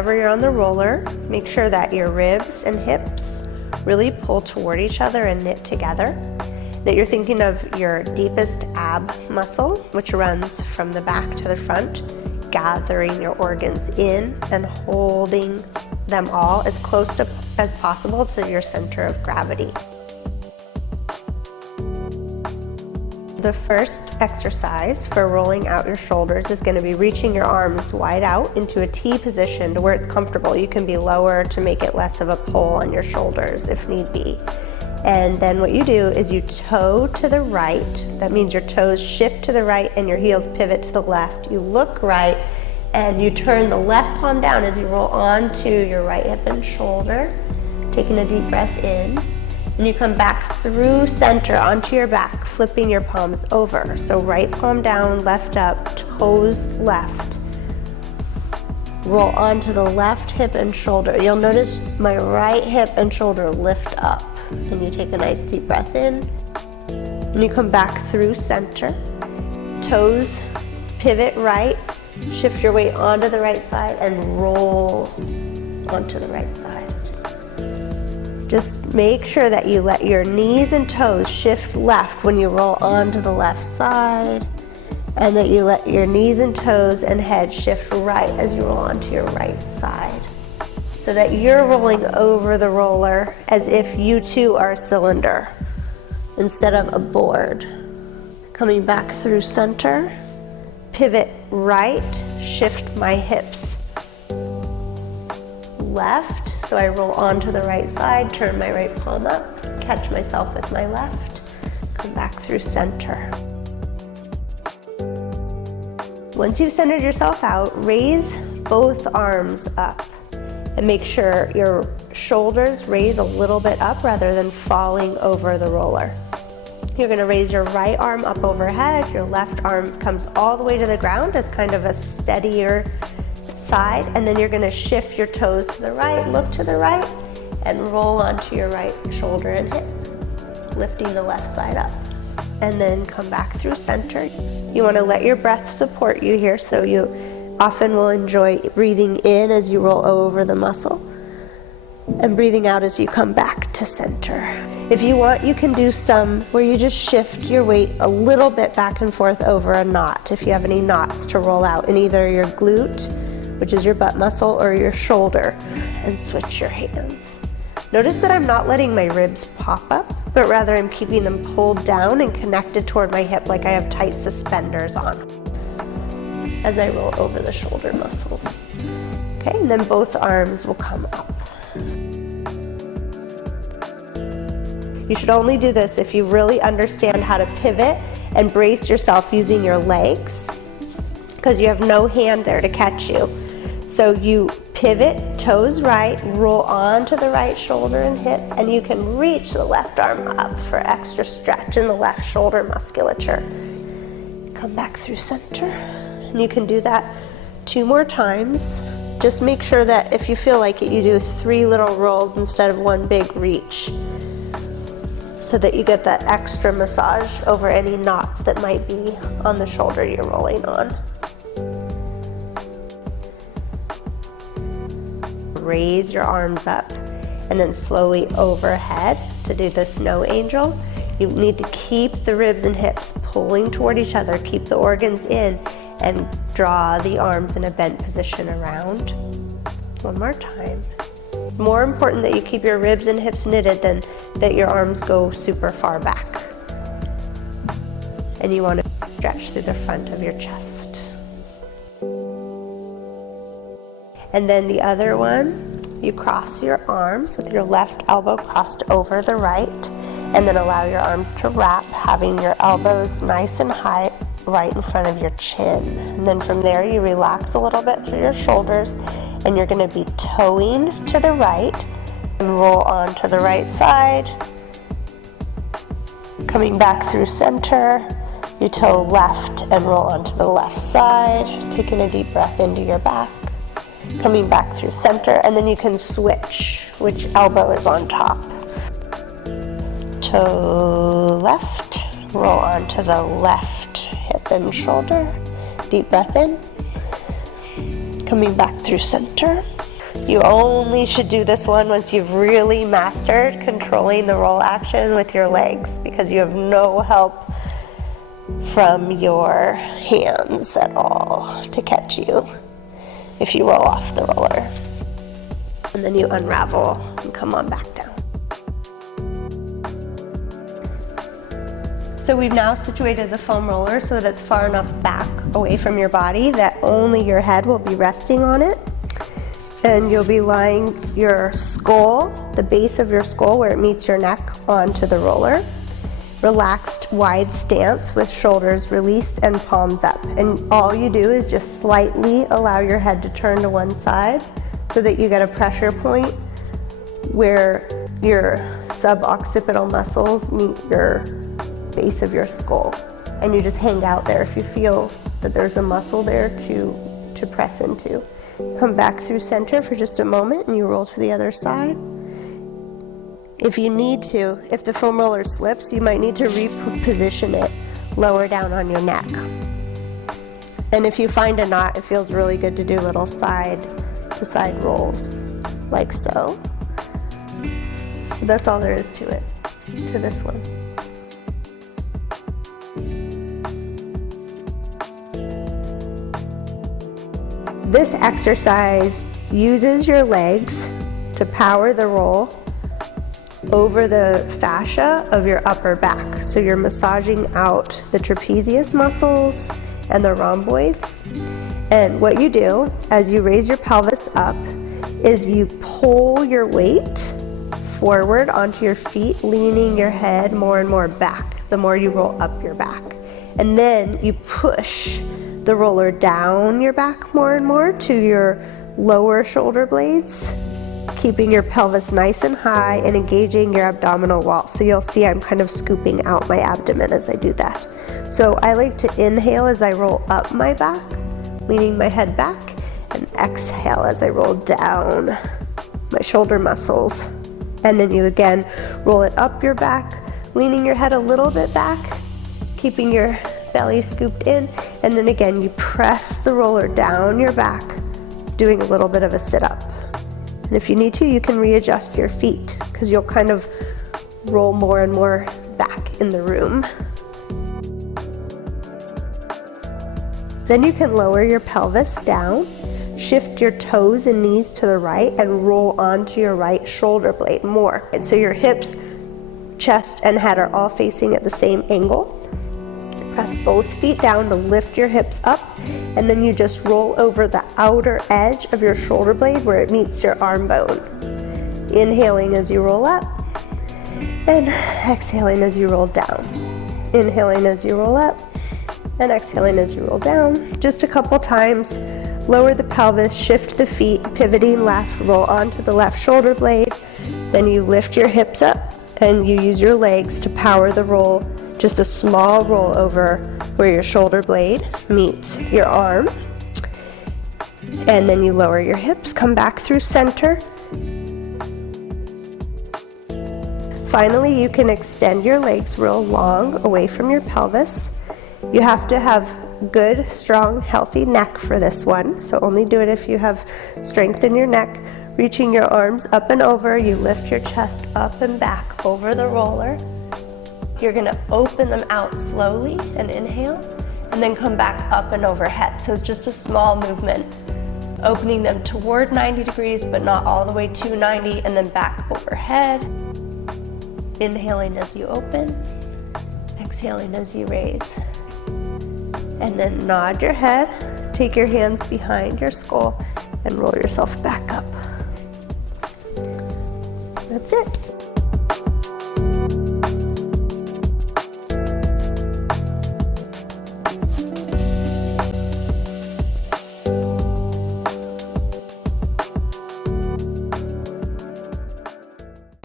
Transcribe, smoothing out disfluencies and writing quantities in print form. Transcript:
whenever you're on the roller, make sure that your ribs and hips really pull toward each other and knit together. That you're thinking of your deepest ab muscle, which runs from the back to the front, gathering your organs in and holding them all as close as possible to your center of gravity. The first exercise for rolling out your shoulders is going to be reaching your arms wide out into a T position to where it's comfortable. You can be lower to make it less of a pull on your shoulders if need be. And then what you do is you toe to the right. That means your toes shift to the right and your heels pivot to the left. You look right and you turn the left palm down as you roll onto your right hip and shoulder, taking a deep breath in. And you come back through center onto your back, flipping your palms over. So right palm down, left up, toes left. Roll onto the left hip and shoulder. You'll notice my right hip and shoulder lift up. And you take a nice deep breath in. And you come back through center. Toes pivot right. Shift your weight onto the right side and roll onto the right side. Just make sure that you let your knees and toes shift left when you roll onto the left side, and that you let your knees and toes and head shift right as you roll onto your right side. So that you're rolling over the roller as if you too are a cylinder instead of a board. Coming back through center, pivot right, shift my hips left. So I roll onto the right side, turn my right palm up, catch myself with my left, come back through center. Once you've centered yourself out, raise both arms up and make sure your shoulders raise a little bit up rather than falling over the roller. You're going to raise your right arm up overhead, your left arm comes all the way to the ground as kind of a steadier side, and then you're going to shift your toes to the right, look to the right, and roll onto your right shoulder and hip, lifting the left side up. And then come back through center. You want to let your breath support you here, so you often will enjoy breathing in as you roll over the muscle and breathing out as you come back to center. If you want, you can do some where you just shift your weight a little bit back and forth over a knot, if you have any knots to roll out in either your glute, which is your butt muscle, or your shoulder, and switch your hands. Notice that I'm not letting my ribs pop up, but rather I'm keeping them pulled down and connected toward my hip like I have tight suspenders on as I roll over the shoulder muscles. Okay, and then both arms will come up. You should only do this if you really understand how to pivot and brace yourself using your legs, because you have no hand there to catch you. So you pivot, toes right, roll onto the right shoulder and hip, and you can reach the left arm up for extra stretch in the left shoulder musculature. Come back through center, and you can do that 2 more times. Just make sure that if you feel like it, you do 3 little rolls instead of 1 big reach, so that you get that extra massage over any knots that might be on the shoulder you're rolling on. Raise your arms up and then slowly overhead to do the snow angel. You need to keep the ribs and hips pulling toward each other, keep the organs in, and draw the arms in a bent position around. 1 more time. More important that you keep your ribs and hips knitted than that your arms go super far back. And you want to stretch through the front of your chest. And then the other one, you cross your arms with your left elbow crossed over the right, and then allow your arms to wrap, having your elbows nice and high right in front of your chin. And then from there you relax a little bit through your shoulders, and you're going to be toeing to the right and roll on to the right side. Coming back through center, you toe left and roll onto the left side, taking a deep breath into your back. Coming back through center, and then you can switch which elbow is on top. Toe left, roll onto the left hip and shoulder. Deep breath in. Coming back through center. You only should do this one once you've really mastered controlling the roll action with your legs, because you have no help from your hands at all to catch you if you roll off the roller. And then you unravel and come on back down. So we've now situated the foam roller so that it's far enough back away from your body that only your head will be resting on it. And you'll be lying your skull, the base of your skull where it meets your neck, onto the roller. Relaxed, wide stance with shoulders released and palms up. And all you do is just slightly allow your head to turn to one side so that you get a pressure point where your suboccipital muscles meet your base of your skull. And you just hang out there if you feel that there's a muscle there to press into. Come back through center for just a moment and you roll to the other side. If you need to, if the foam roller slips, you might need to reposition it lower down on your neck. And if you find a knot, it feels really good to do little side to side rolls, like so. That's all there is to it, to this one. This exercise uses your legs to power the roll over the fascia of your upper back. So you're massaging out the trapezius muscles and the rhomboids. And what you do as you raise your pelvis up is you pull your weight forward onto your feet, leaning your head more and more back the more you roll up your back. And then you push the roller down your back more and more to your lower shoulder blades, keeping your pelvis nice and high and engaging your abdominal wall. So you'll see I'm kind of scooping out my abdomen as I do that. So I like to inhale as I roll up my back, leaning my head back, and exhale as I roll down my shoulder muscles. And then you again roll it up your back, leaning your head a little bit back, keeping your belly scooped in, and then again you press the roller down your back, doing a little bit of a sit-up. And if you need to, you can readjust your feet because you'll kind of roll more and more back in the room. Then you can lower your pelvis down, shift your toes and knees to the right, and roll onto your right shoulder blade more. And so your hips, chest, and head are all facing at the same angle. Press both feet down to lift your hips up, and then you just roll over the outer edge of your shoulder blade where it meets your arm bone. Inhaling as you roll up, and exhaling as you roll down. Inhaling as you roll up, and exhaling as you roll down. Just a couple times. Lower the pelvis, shift the feet, pivoting left, roll onto the left shoulder blade. Then you lift your hips up, and you use your legs to power the roll. Just a small roll over where your shoulder blade meets your arm. And then you lower your hips, come back through center. Finally, you can extend your legs real long away from your pelvis. You have to have good, strong, healthy neck for this one. So only do it if you have strength in your neck. Reaching your arms up and over, you lift your chest up and back over the roller. You're gonna open them out slowly and inhale, and then come back up and overhead. So it's just a small movement, opening them toward 90 degrees, but not all the way to 90, and then back overhead. Inhaling as you open, exhaling as you raise. And then nod your head, take your hands behind your skull, and roll yourself back up. That's it.